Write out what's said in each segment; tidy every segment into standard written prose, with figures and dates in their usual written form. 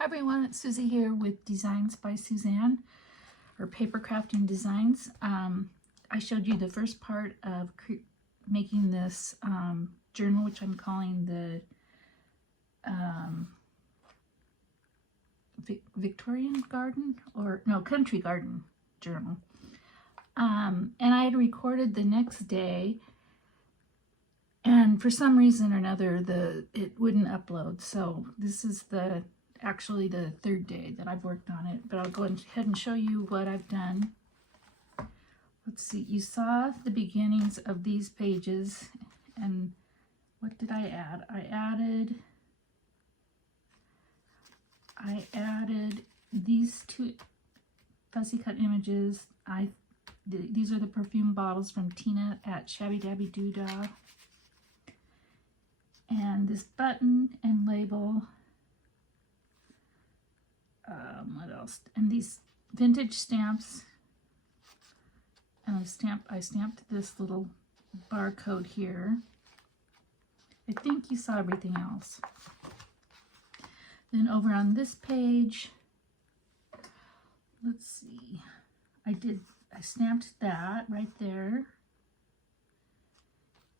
Hi everyone, it's Susie here with Designs by Suzanne, or Paper Crafting Designs. I showed you the first part of making this journal, which I'm calling the Victorian Garden, or no, Country Garden Journal. And I had recorded the next day, and for some reason or another, it wouldn't upload. So this is actually the third day that I've worked on it, but I'll go ahead and show you what I've done. Let's see, you saw the beginnings of these pages, and what did I add? I added these two fussy cut images. These are the perfume bottles from Tina at Shabby Dabby Doodah. And this button and label. What else? And these vintage stamps. And I stamped this little barcode here. I think you saw everything else. Then over on this page, let's see. I stamped that right there.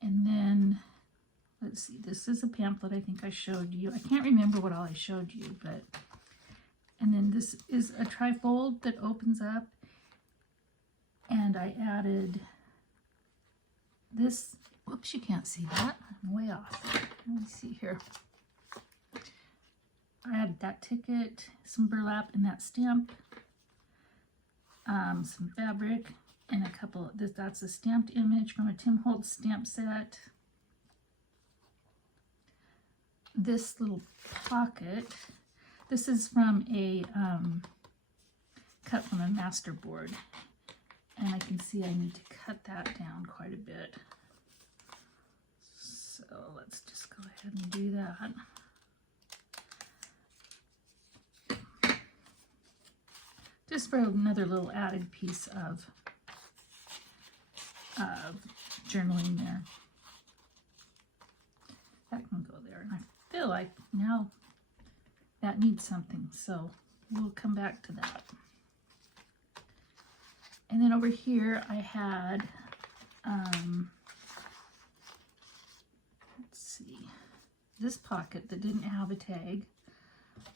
And then let's see, this is a pamphlet I think I showed you. I can't remember what all I showed you, but, and then this is a trifold that opens up, and I added this, whoops, you can't see that, I'm way off. Let me see here. I added that ticket, some burlap, and that stamp, some fabric, and a couple, that's a stamped image from a Tim Holtz stamp set. This little pocket, this is from a cut from a master board, and I can see I need to cut that down quite a bit, so let's just go ahead and do that. Just for another little added piece of journaling there. That can go there, and I feel like now that needs something, so we'll come back to that. And then over here I had, let's see, this pocket that didn't have a tag,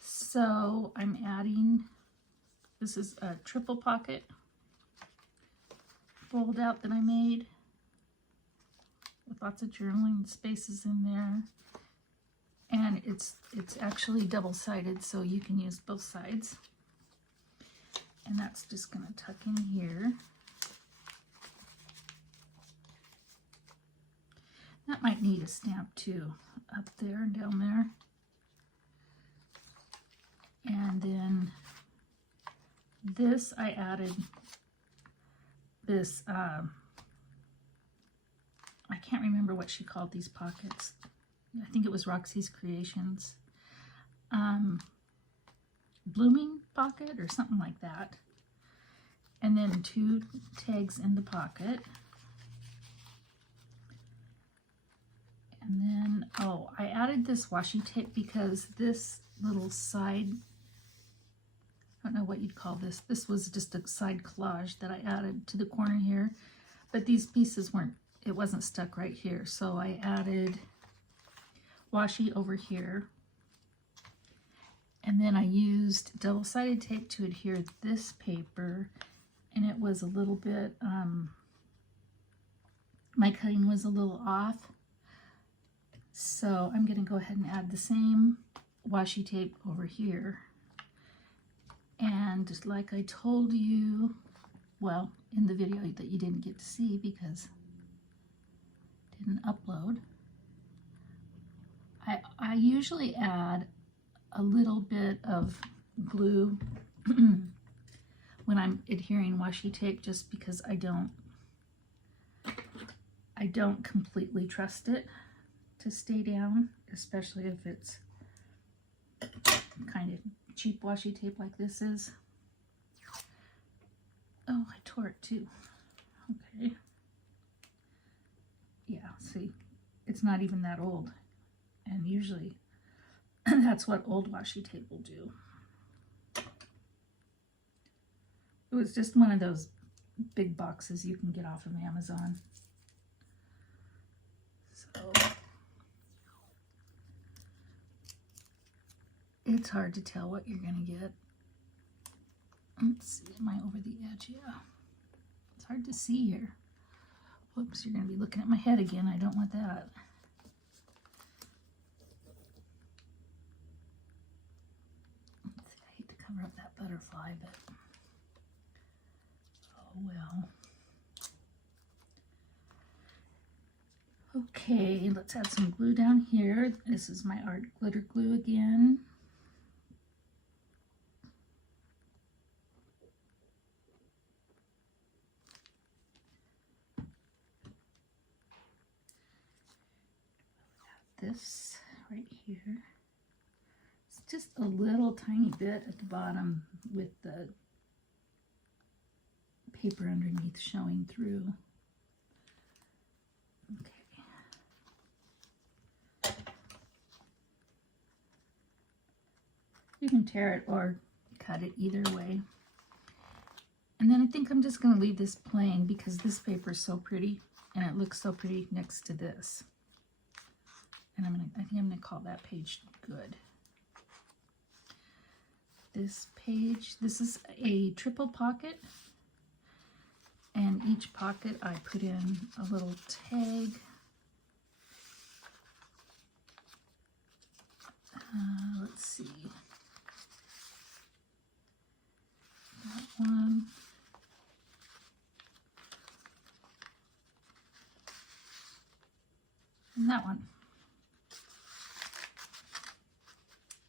so I'm adding, this is a triple pocket fold out that I made with lots of journaling spaces in there. And it's actually double-sided, so you can use both sides. And that's just going to tuck in here. That might need a stamp too, up there and down there. And then this, I added this, I can't remember what she called these pockets. I think it was Roxy's Creations. Blooming pocket or something like that. And then two tags in the pocket. And then, oh, I added this washi tape because this little side, I don't know what you'd call this. This was just a side collage that I added to the corner here. But these pieces it wasn't stuck right here. So I added washi over here. And then I used double-sided tape to adhere this paper, and it was a little bit, my cutting was a little off. So I'm going to go ahead and add the same washi tape over here. And just like I told you, well, in the video that you didn't get to see because it didn't upload, I usually add a little bit of glue when I'm adhering washi tape, just because I don't completely trust it to stay down, especially if it's kind of cheap washi tape like this is. Oh, I tore it too. Okay. Yeah, see, it's not even that old, and usually that's what old washi tape will do. It was just one of those big boxes you can get off of Amazon. So it's hard to tell what you're going to get. Let's see, am I over the edge? Yeah. It's hard to see here. Whoops, you're going to be looking at my head again. I don't want that. Let's see, I hate to cover up that butterfly, but oh well. Okay, let's add some glue down here. This is my art glitter glue again. This right here. It's just a little tiny bit at the bottom with the paper underneath showing through. Okay. You can tear it or cut it either way. And then I think I'm just going to leave this plain because this paper is so pretty and it looks so pretty next to this. And I think I'm going to call that page good. This page, this is a triple pocket. And each pocket I put in a little tag. Let's see. That one. And that one.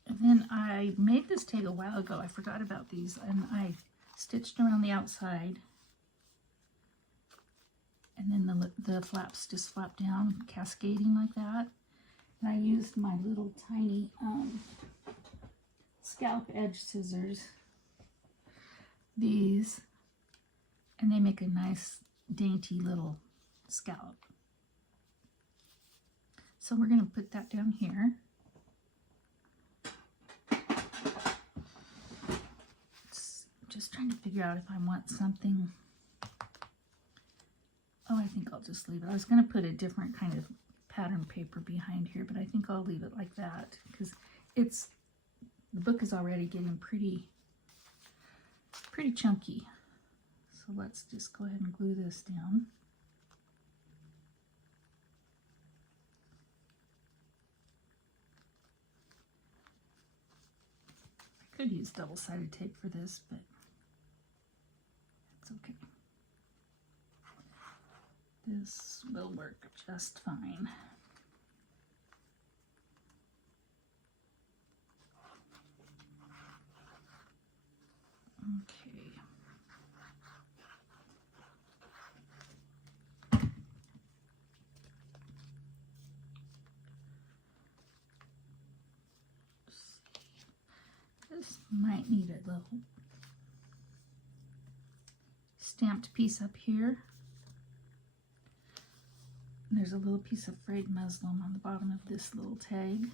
And then I made this tag a while ago. I forgot about these, and I stitched around the outside. And then the flaps just flap down, cascading like that. And I used my little tiny scallop edge scissors, these, and they make a nice dainty little scallop. So we're going to put that down here. Just trying to figure out if I want something. Oh, I think I'll just leave it. I was going to put a different kind of pattern paper behind here, but I think I'll leave it like that because the book is already getting pretty chunky. So let's just go ahead and glue this down. I could use double-sided tape for this, but it's okay. This will work just fine. Okay. This might need a little stamped piece up here. And there's a little piece of frayed muslin on the bottom of this little tag.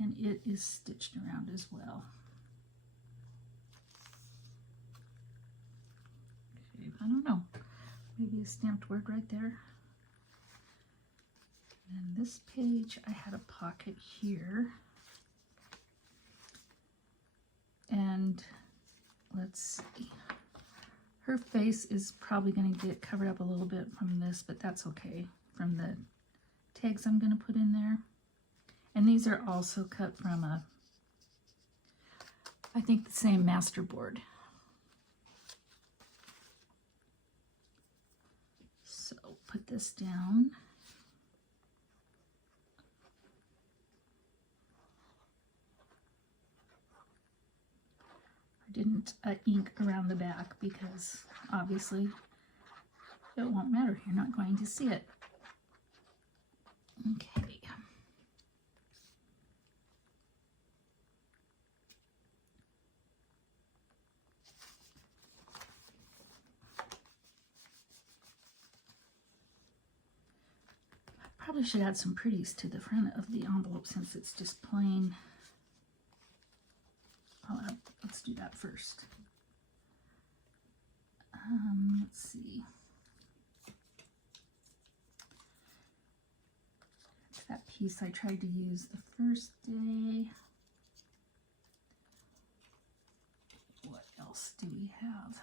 And it is stitched around as well. Okay, I don't know. Maybe a stamped word right there. And this page, I had a pocket here. And let's see. Her face is probably going to get covered up a little bit from this, but that's okay, from the tags I'm going to put in there. And these are also cut from I think the same masterboard. So put this down. I didn't ink around the back because obviously it won't matter. You're not going to see it. Okay. I probably should add some pretties to the front of the envelope since it's just plain. Let's do that first. Let's see. That piece I tried to use the first day. What else do we have?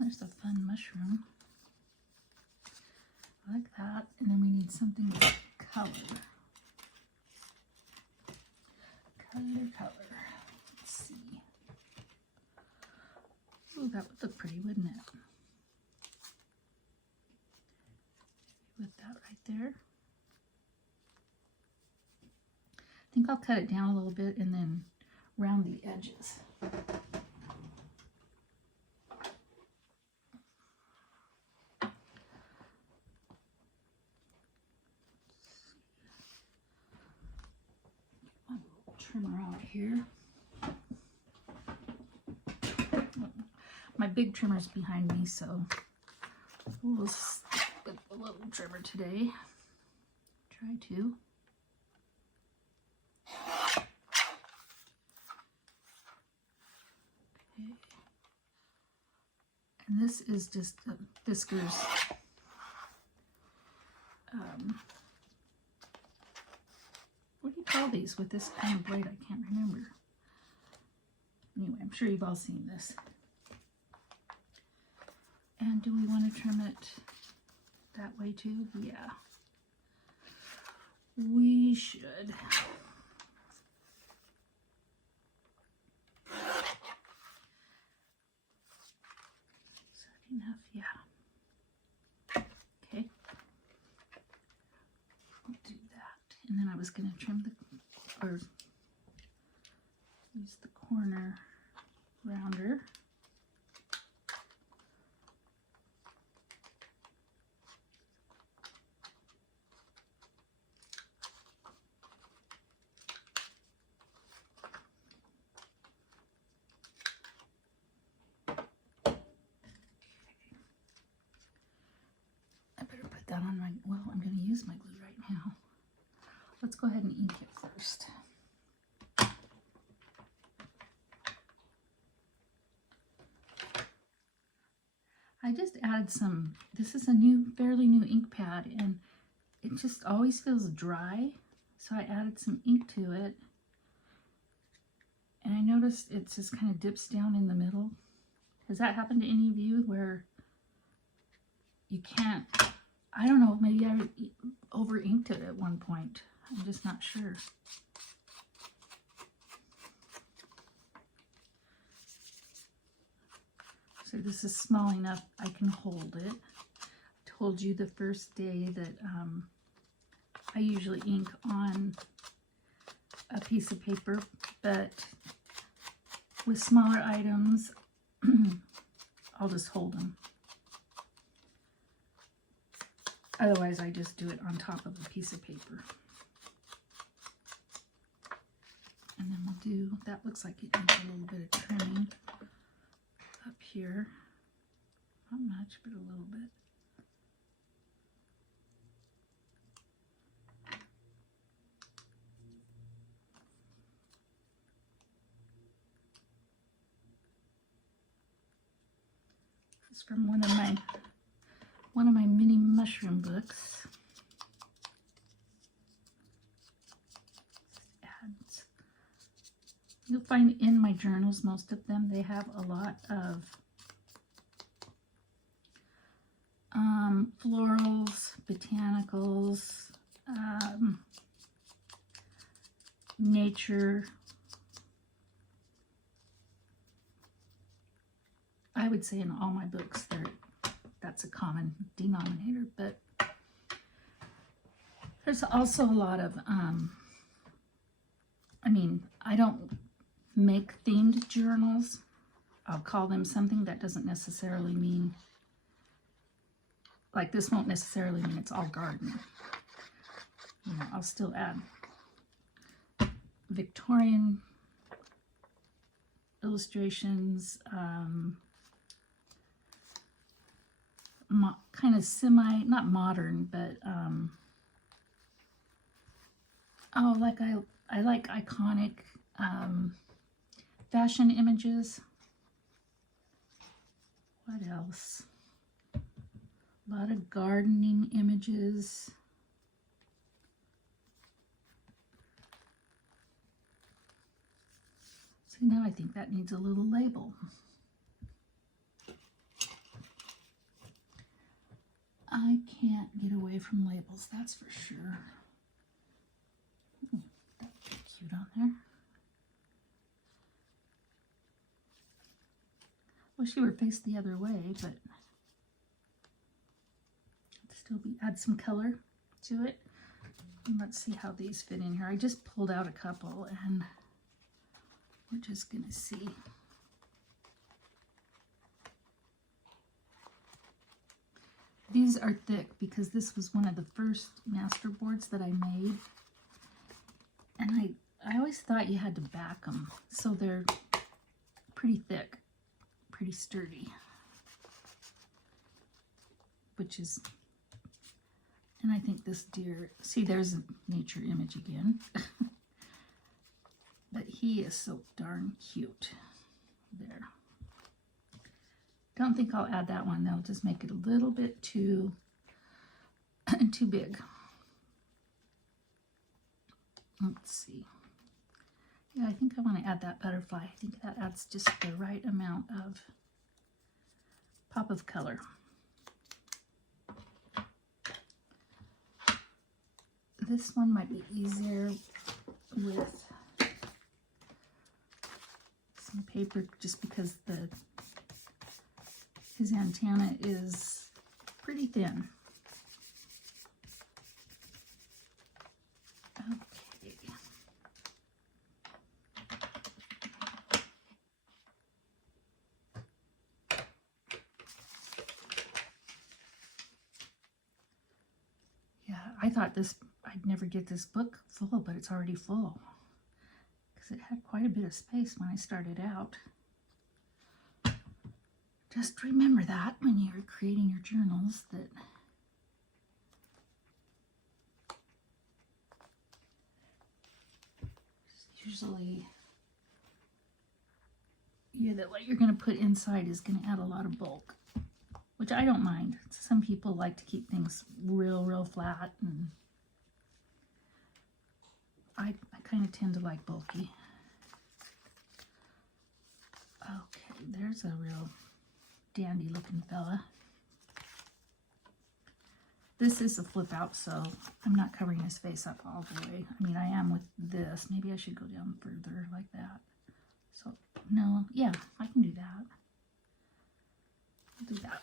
There's a fun mushroom. I like that. And then we need something with color. Color. Let's see. Ooh, that would look pretty, wouldn't it? With that right there. I think I'll cut it down a little bit and then round the edges. My little trimmer out here. My big trimmer's behind me, so we'll stick with the little trimmer today. Try to. Okay. And this is just Fiskars. What do you call these with this kind of blade? I can't remember. Anyway, I'm sure you've all seen this. And do we want to trim it that way too? Yeah. We should. Is that enough? Yeah. Okay. I'll do that. And then I was going to trim or use the corner rounder. That on my, well, I'm going to use my glue right now. Let's go ahead and ink it first. I just added some, this is a fairly new ink pad, and it just always feels dry. So I added some ink to it. And I noticed it just kind of dips down in the middle. Has that happened to any of you where you can't, I don't know, maybe I over inked it at one point. I'm just not sure. So this is small enough I can hold it. I told you the first day that I usually ink on a piece of paper, but with smaller items, I'll just hold them. Otherwise, I just do it on top of a piece of paper. And then we'll do, that looks like it needs a little bit of trimming up here. Not much, but a little bit. This is from one of my mini mushroom books. Ads. You'll find in my journals, most of them, they have a lot of florals, botanicals, nature. I would say in all my books that's a common denominator, but there's also a lot of, I mean, I don't make themed journals. I'll call them something. That doesn't necessarily mean, like this won't necessarily mean it's all garden. You know, I'll still add Victorian illustrations, kind of not modern, but oh, like I like iconic fashion images. What else? A lot of gardening images. See, now I think that needs a little label. I can't get away from labels, that's for sure. That's cute on there. Wish you were faced the other way, but still add some color to it. And let's see how these fit in here. I just pulled out a couple and we're just gonna see. These are thick because this was one of the first master boards that I made. And I always thought you had to back them. So they're pretty thick, pretty sturdy. Which is, and I think this deer, see there's a nature image again. But he is so darn cute. There. Don't think I'll add that one though, just make it a little bit too big. Let's see. Yeah, I think I want to add that butterfly. I think that adds just the right amount of pop of color. This one might be easier with some paper just because his antenna is pretty thin. Okay. Yeah, I thought I'd never get this book full, but it's already full because it had quite a bit of space when I started out. Just remember that when you're creating your journals, that usually what you're going to put inside is going to add a lot of bulk, which I don't mind. Some people like to keep things real flat, and I kind of tend to like bulky. Okay, there's a real dandy looking fella. This is a flip out, so I'm not covering his face up all the way. I mean, I am with this. Maybe I should go down further like that. So, no, yeah, I can do that. I'll do that.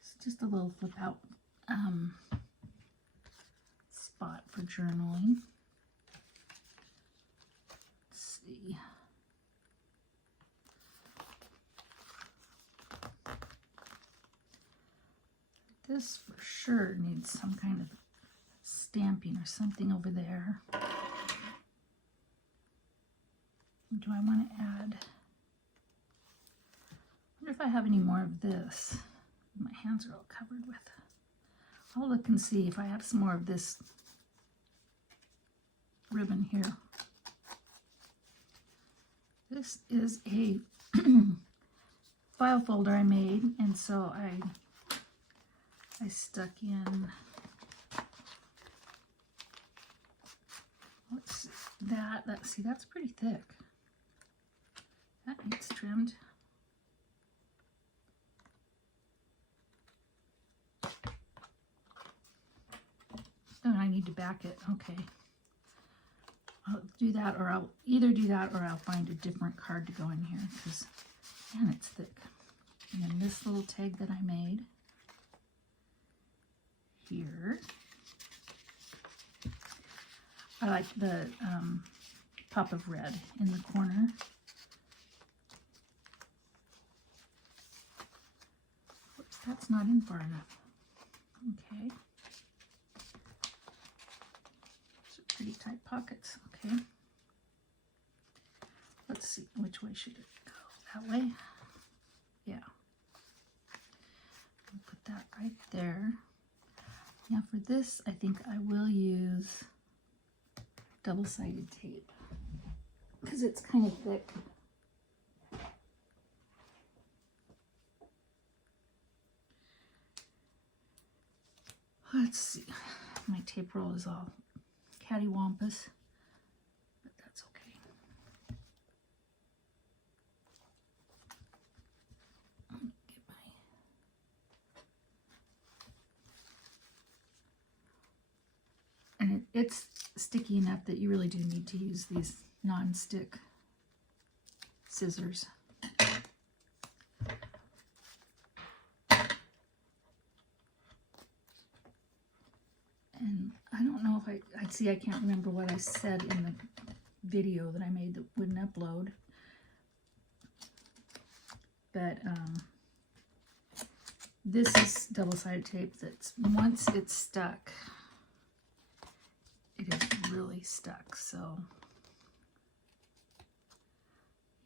It's just a little flip out spot for journaling. See. This for sure needs some kind of stamping or something over there. Do I want to add? I wonder if I have any more of this. My hands are all covered with. I'll look and see if I have some more of this ribbon here. This is a file folder I made, and so I stuck in, what's that? See, that's pretty thick. That needs trimmed. Oh, I need to back it. Okay. I'll do that, or I'll either do that or I'll find a different card to go in here, because, man, it's thick. And then this little tag that I made here. I like the pop of red in the corner. Whoops, that's not in far enough. Okay. Pretty tight pockets. Okay. Let's see, which way should it go? That way? Yeah. I'll put that right there. Now for this, I think I will use double-sided tape because it's kind of thick. Let's see, my tape roll is all cattywampus, but that's okay. Get my and it's sticky enough that you really do need to use these non-stick scissors. And I don't know if I see, I can't remember what I said in the video that I made that wouldn't upload. But this is double-sided tape that's, once it's stuck, it is really stuck. So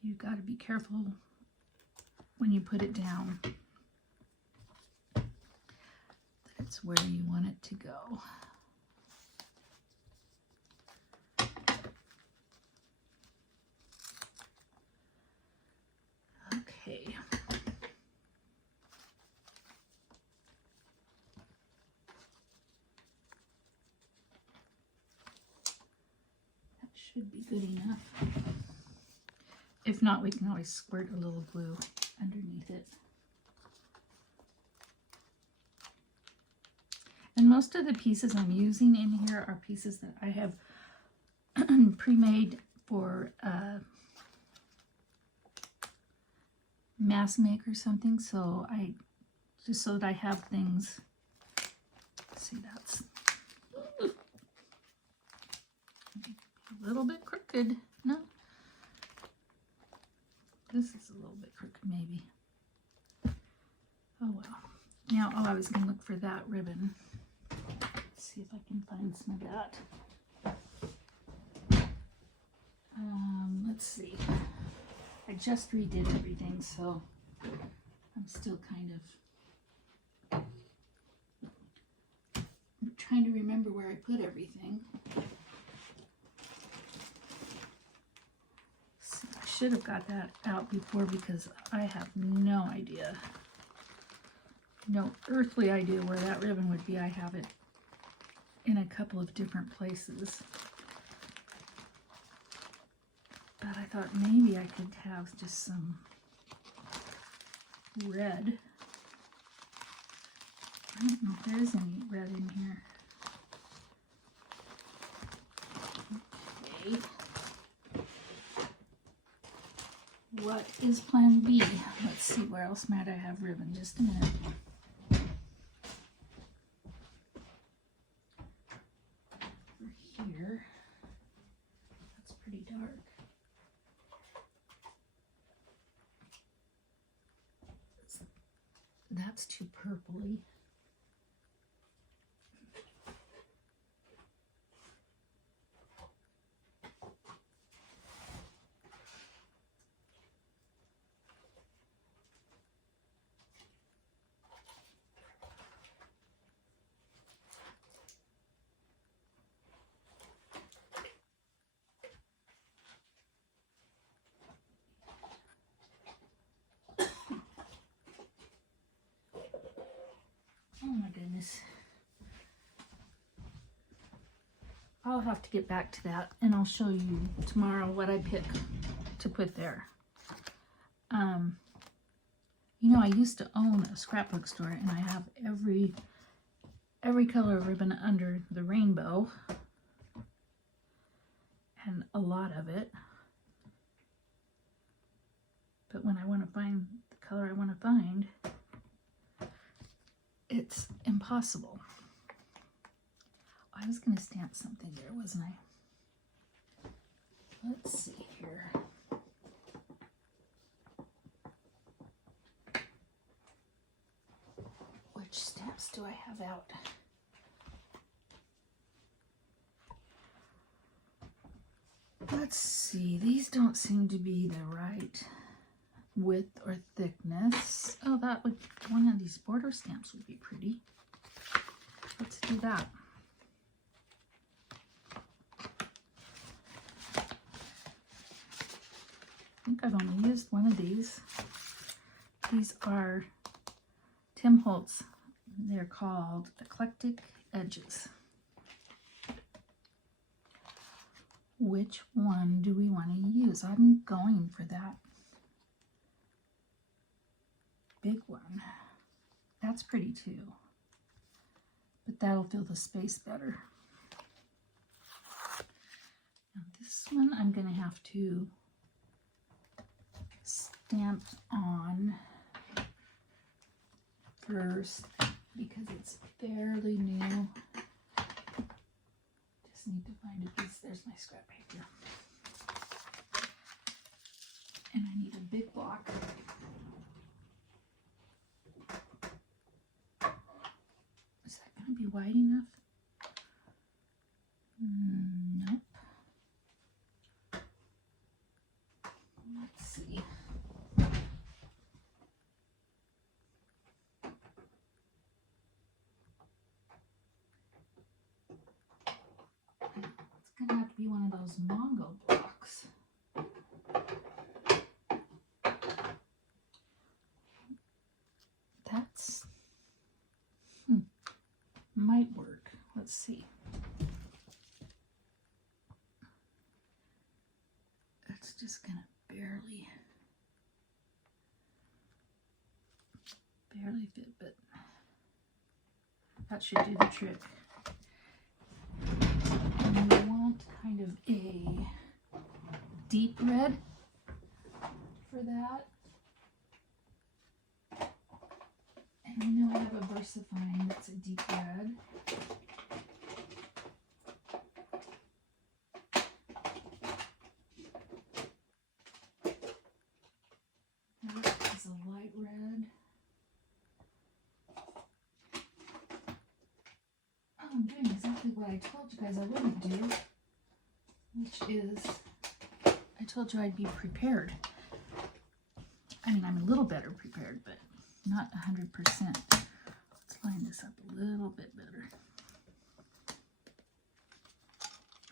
you've got to be careful when you put it down that it's where you want it to go. Okay. That should be good enough. If not, we can always squirt a little glue underneath it. And most of the pieces I'm using in here are pieces that I have pre-made for mass make or something, so I just so that I have things. Let's see, that's a little bit crooked. No, this is a little bit crooked maybe. Oh well. Now, oh, I was gonna look for that ribbon. Let's see if I can find some of that. Let's see. I just redid everything, so I'm still kind of trying to remember where I put everything. See, I should have got that out before because I have no idea. No earthly idea where that ribbon would be. I have it in a couple of different places. But I thought maybe I could have just some red. I don't know if there is any red in here. Okay. What is plan B? Let's see, where else might I have ribbon? Just a minute. Over here. That's pretty dark. That's too purpley. Oh my goodness. I'll have to get back to that and I'll show you tomorrow what I pick to put there. You know, I used to own a scrapbook store and I have every color of ribbon under the rainbow and a lot of it. But when I want to find the color I want to find, it's impossible. I was going to stamp something there, wasn't I? Let's see here. Which stamps do I have out? Let's see. These don't seem to be the right width or thickness. Oh, that would, one of these border stamps would be pretty. let's do that. I think I've only used one of these. These are Tim Holtz. They're called Eclectic Edges. Which one do we want to use? I'm going for that big one. That's pretty too, but that'll fill the space better. Now this one I'm going to have to stamp on first because it's fairly new. Just need to find a piece. There's my scrap paper. And I need a big block. Is that going to be wide enough? Nope. Let's see. It's gonna have to be one of those Mongo blocks. That's might work. Let's see. It's just gonna barely fit, but that should do the trick. And we want kind of a deep red for that. And I know I have a VersaFine that's a deep red. That is a light red. Oh, I'm doing exactly what I told you guys I wouldn't do, which is I told you I'd be prepared. I mean, I'm a little better prepared, but not 100%. Let's line this up a little bit better.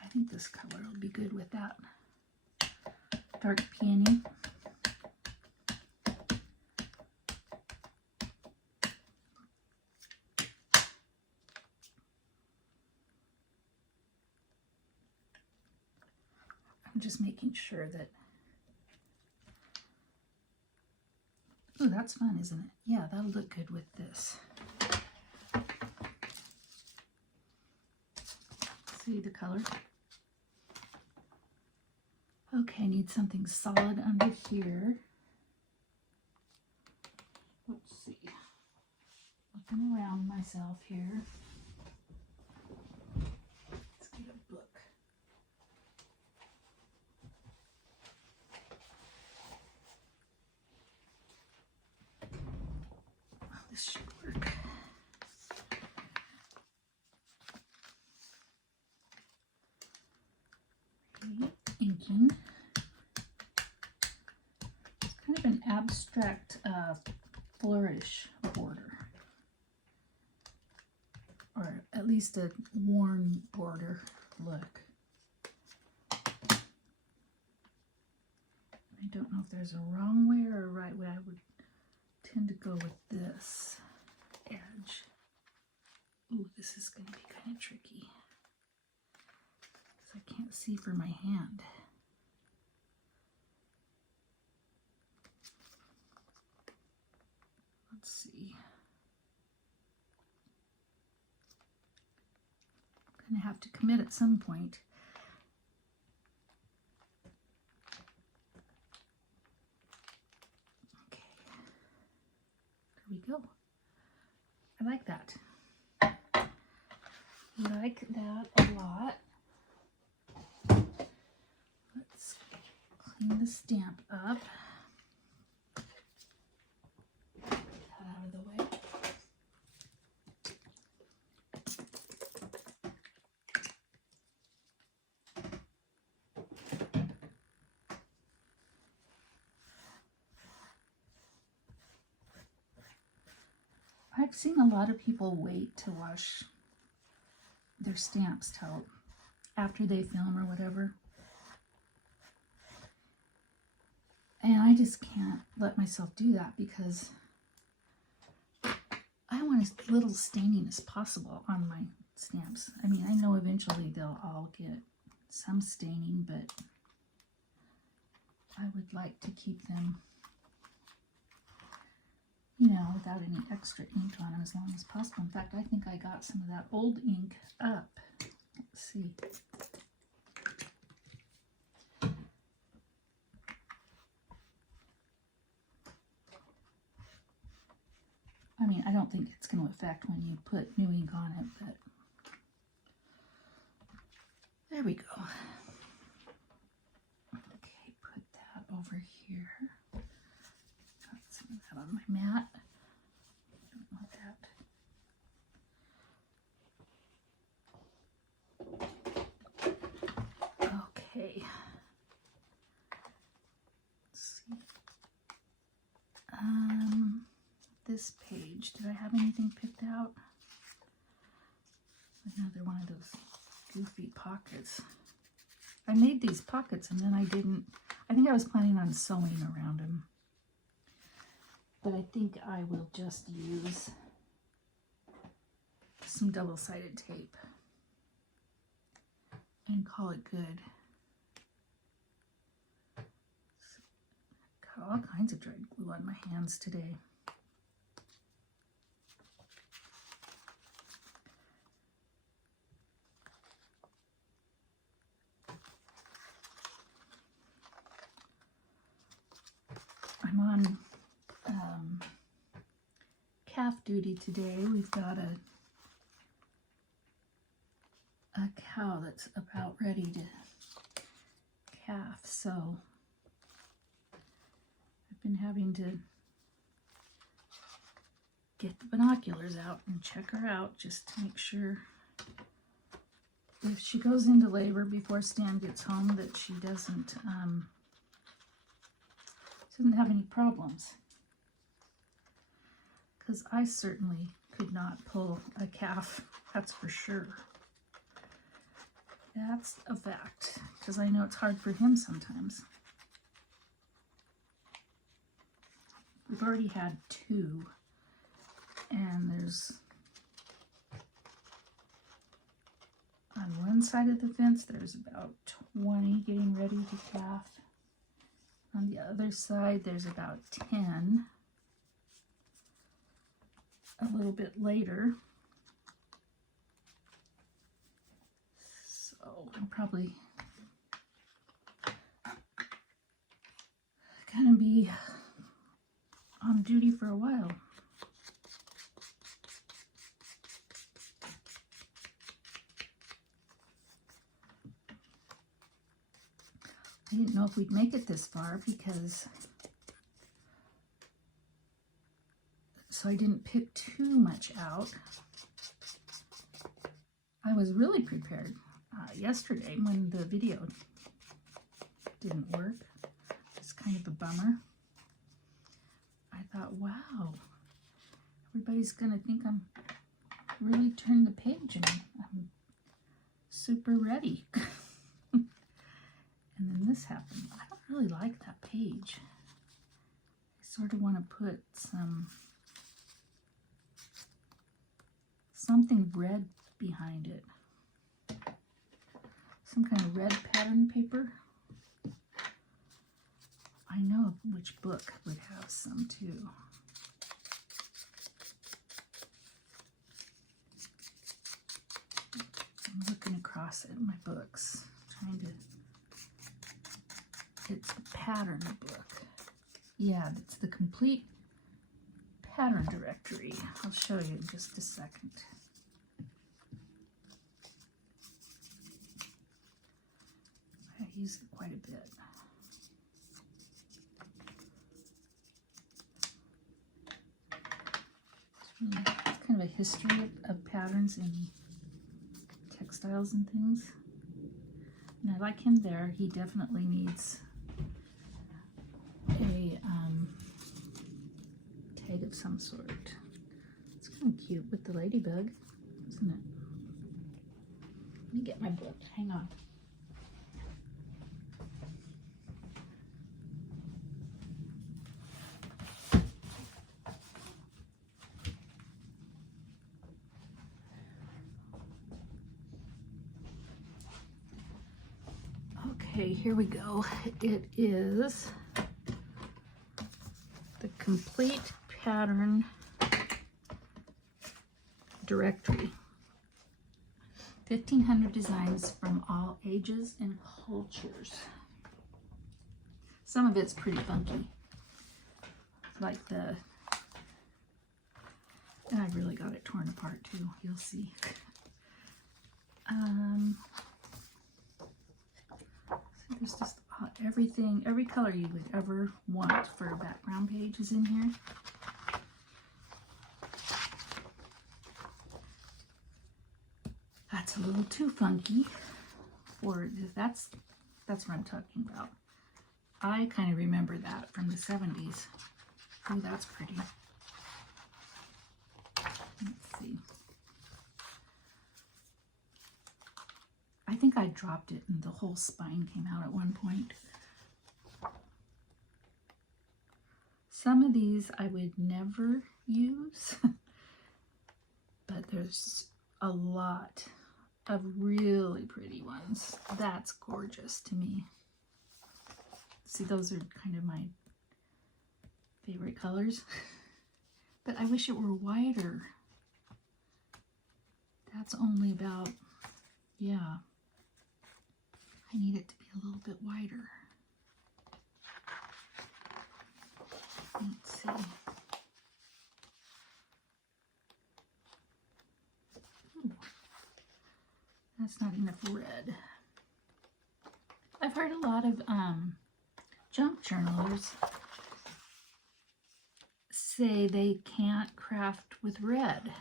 I think this color will be good with that. Dark peony. I'm just making sure that. Oh, that's fun, isn't it? Yeah, that'll look good with this. See the color? Okay, I need something solid under here. Let's see. Looking around myself here. Let's get a book. Oh, this should work. Okay, inking. It's kind of an abstract flourish border, or at least a worn border look. I don't know if there's a wrong way or a right way. I would tend to go with this edge. Ooh, this is going to be kind of tricky because I can't see for my hand. Let's see. I'm going to have to commit at some point. Okay. There we go. I like that. Like that a lot. Let's clean the stamp up. Get that out of the way. I've seen a lot of people wait to wash their stamps till after they film or whatever. And I just can't let myself do that because I want as little staining as possible on my stamps. I mean, I know eventually they'll all get some staining, but I would like to keep them, you know, without any extra ink on them as long as possible. In fact, I think I got some of that old ink up. Let's see. I mean, I don't think it's going to affect when you put new ink on it, but there we go. Okay, put that over here. Got some of that on my mat. Don't want that. Okay. Let's see. This page, did I have anything picked out? Another one of those goofy pockets. I made these pockets and then I didn't, I think I was planning on sewing around them. But I think I will just use some double-sided tape and call it good. Got all kinds of dried glue on my hands today. I'm on calf duty today. We've got a cow that's about ready to calf, so I've been having to get the binoculars out and check her out just to make sure if she goes into labor before Stan gets home that she doesn't have any problems, because I certainly could not pull a calf, that's for sure. That's a fact, because I know it's hard for him sometimes. We've already had 2, and there's on one side of the fence there's about 20 getting ready to calf. On the other side, there's about 10 a little bit later. So I'm probably gonna be on duty for a while. I didn't know if we'd make it this far because, so I didn't pick too much out. I was really prepared yesterday when the video didn't work. It's kind of a bummer. I thought, wow, everybody's gonna think I'm really turned the page and I'm super ready. And then this happened. I don't really like that page. I sort of want to put something red behind it. Some kind of red pattern paper. I know which book would have some too. I'm looking across at my books, trying to. It's the pattern book. Yeah, it's the complete pattern directory. I'll show you in just a second. I use it quite a bit. It's kind of a history of patterns in textiles and things. And I like him there. He definitely needs a tag of some sort. It's kind of cute with the ladybug, isn't it? Let me get my book. Hang on. Okay, here we go. It is the Complete Pattern Directory. 1,500 designs from all ages and cultures. Some of it's pretty funky. Like and I really got it torn apart too, you'll see. So there's just everything, every color you would ever want for a background page is in here. That's a little too funky for that's what I'm talking about. I kind of remember that from the 70s. Oh, that's pretty. Let's see. I think I dropped it and the whole spine came out at one point. Some of these I would never use, but there's a lot of really pretty ones. That's gorgeous to me. See, those are kind of my favorite colors, but I wish it were wider. That's only about, yeah, I need it to be a little bit wider. Let's see. Ooh, that's not enough red. I've heard a lot of junk journalers say they can't craft with red.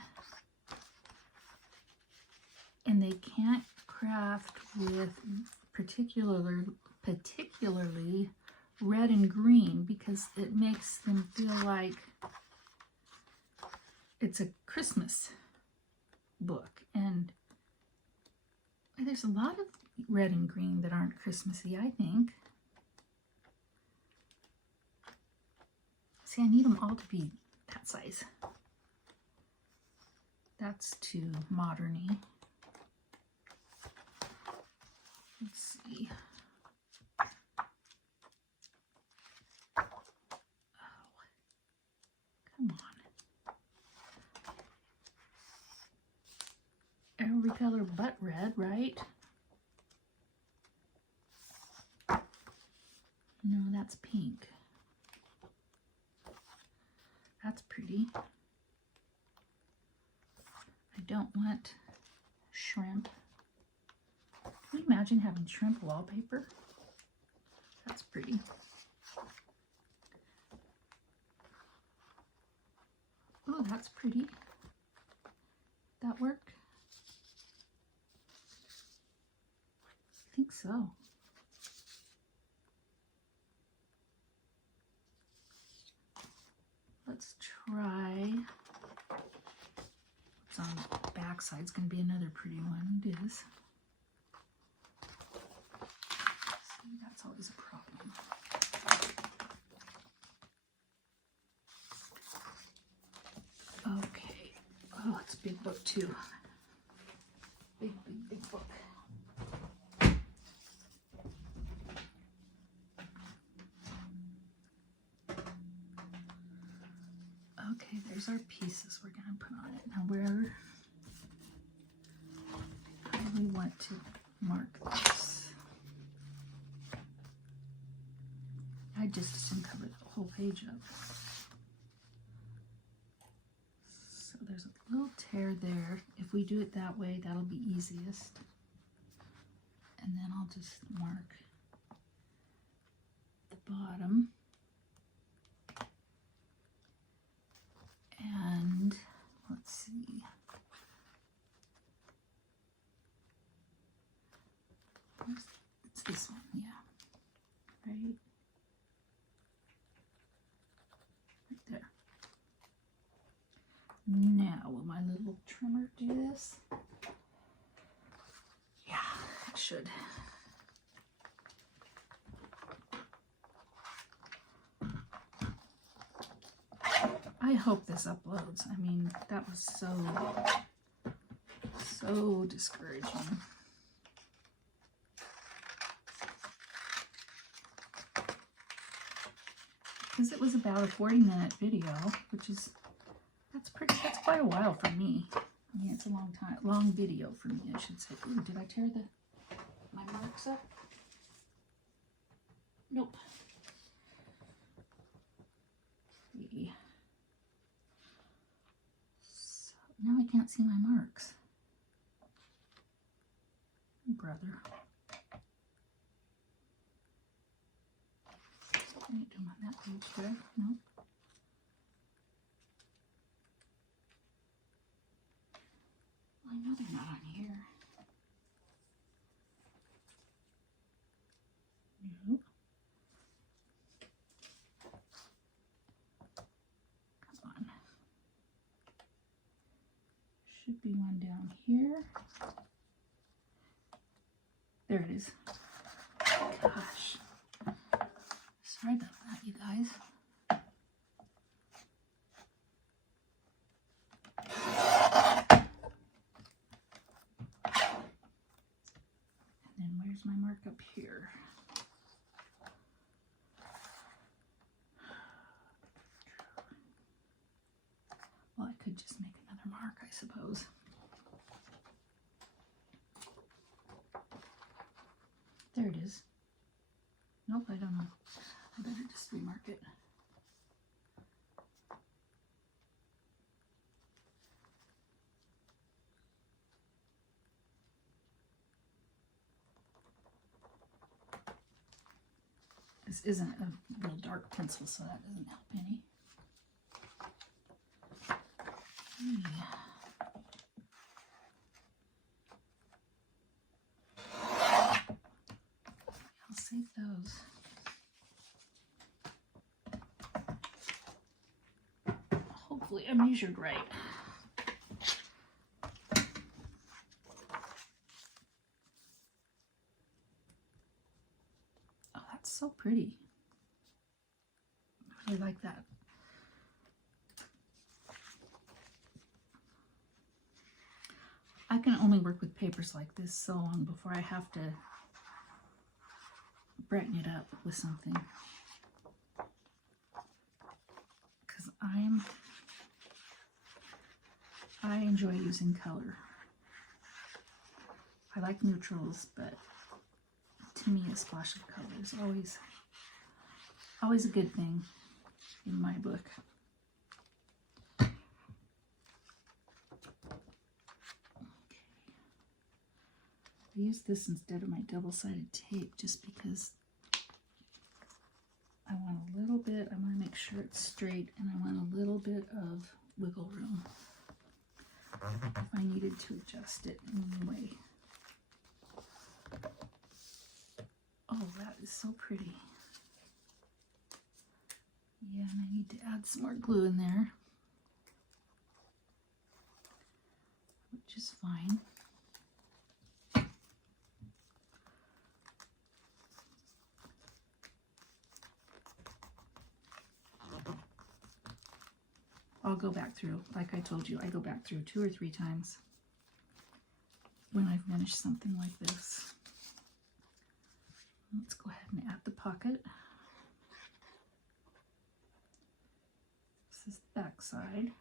And they can't craft with particularly red and green because it makes them feel like it's a Christmas book. And there's a lot of red and green that aren't Christmassy, I think. See, I need them all to be that size. That's too modern-y. Let's see. Oh, come on. Every color but red, right? No, that's pink. That's pretty. I don't want shrimp. Can you imagine having shrimp wallpaper? That's pretty. Oh, that's pretty. That work? I think so. Let's try. What's on the back side is going to be another pretty one. It is. See, that's always a problem. Okay. Oh, it's a big book too. Big, big, big book. Okay, there's our pieces we're going to put on it. Now, how do we want to mark this? I just assume cover the whole page up. So there's a little tear there. If we do it that way, that'll be easiest. And then I'll just mark the bottom. And let's see. It's this one, yeah. Right there. Now, will my little trimmer do this? Yeah, should. I hope this uploads. I mean, that was so discouraging. Because it was about a 40-minute video, which is, that's quite a while for me. I mean, it's a long video for me, I should say. Ooh, did I tear my marks up? Nope. So, now I can't see my marks. Brother. I ain't doing on that page, do I? No. I know they're not on here. Nope. Come on. Should be one down here. There it is. Gosh. Sorry about that, you guys. And then where's my mark up here? Well, I could just make another mark, I suppose. There it is. Nope, I don't know. I better just remark it. This isn't a real dark pencil, so that doesn't help any. I'll save those. Hopefully I measured right. Oh, that's so pretty. I really like that. I can only work with papers like this so long before I have to brighten it up with something. Because I enjoy using color. I like neutrals, but to me a splash of color is always a good thing in my book. I use this instead of my double-sided tape just because I want a little bit, I want to make sure it's straight, and I want a little bit of wiggle room if I needed to adjust it in any way. Oh, that is so pretty. Yeah, and I need to add some more glue in there, which is fine. I'll go back through, like I told you, I go back through 2 or 3 times when I finish something like this. Let's go ahead and add the pocket. This is the back side.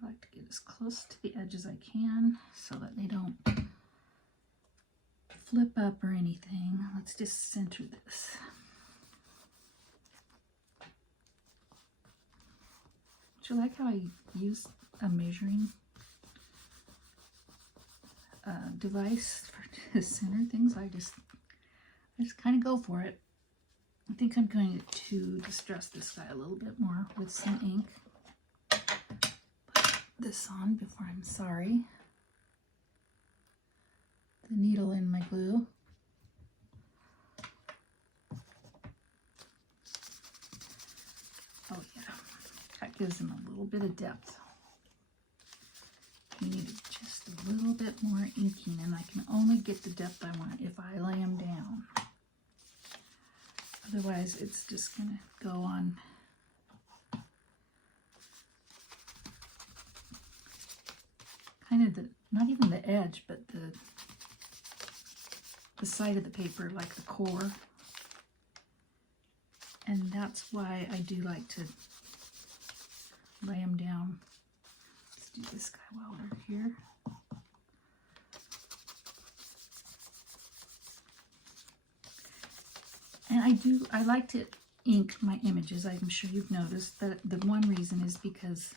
I like to get as close to the edge as I can so that they don't flip up or anything. Let's just center this. Do you like how I use a measuring device to center things? I just kind of go for it. I think I'm going to distress this guy a little bit more with some ink. Put this on before I'm sorry. The needle in my glue. Oh yeah, gotta gives them a little bit of depth. You need just a little bit more inking, and I can only get the depth I want if I lay them down. Otherwise, it's just going to go on. Kind of not even the edge, but the side of the paper, like the core. And that's why I do like to lay them down. Let's do this guy while we're here. And I like to ink my images. I'm sure you've noticed that the one reason is because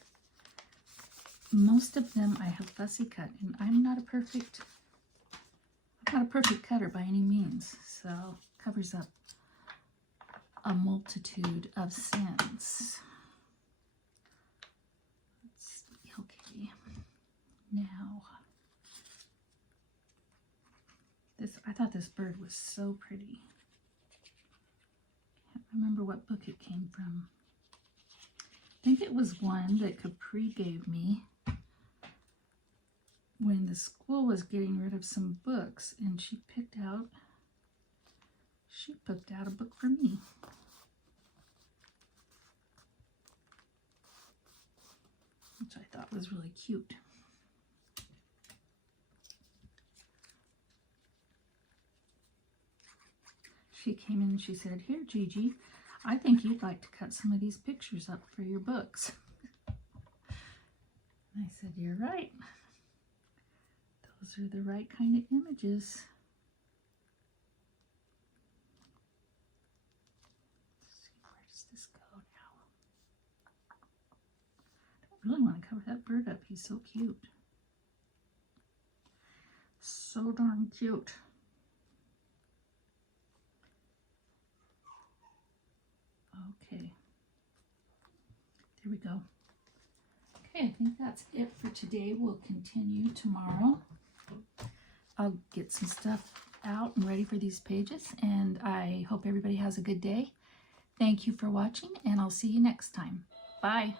most of them I have fussy cut, and I'm not a perfect cutter by any means, so it covers up a multitude of sins. Let's see, okay. Now, I thought this bird was so pretty. Can't remember what book it came from. I think it was one that Capri gave me when the school was getting rid of some books, and she picked out a book for me. Which I thought was really cute. She came in and she said, "Here, Gigi, I think you'd like to cut some of these pictures up for your books." And I said, "You're right. Those are the right kind of images." Let's see, where does this go now? I don't really want to cover that bird up. He's so cute. So darn cute. Okay. There we go. Okay, I think that's it for today. We'll continue tomorrow. I'll get some stuff out and ready for these pages, and I hope everybody has a good day. Thank you for watching, and I'll see you next time. Bye.